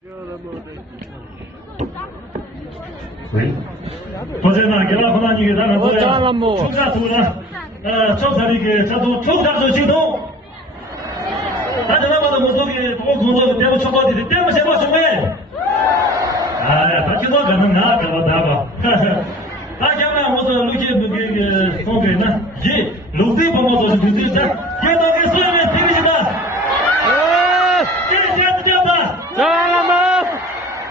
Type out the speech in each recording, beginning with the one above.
喂，昨天呢，给老婆那你给他们说呀，出家族呢，招财的给家族出家族行动，大家把我做给多工作点不出好的，点不先把兄弟，哎，他听到可能哪个打吧，大家呢，我说路线不给方便呢，路线帮我做是就是这，给到给所有人听明白吗？给钱是这样吧？知道了吗？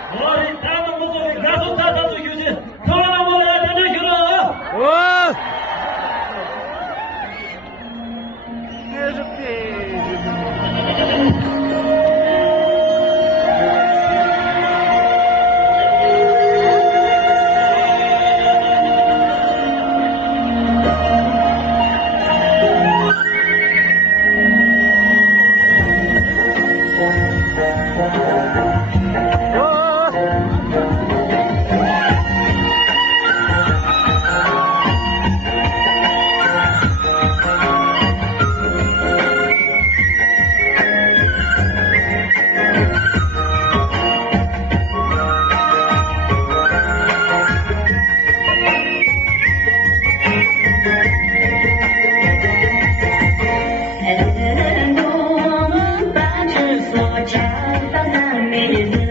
我的他们我做给家族大家族有钱，他们我来点点去了啊！这是把这所找到那美人。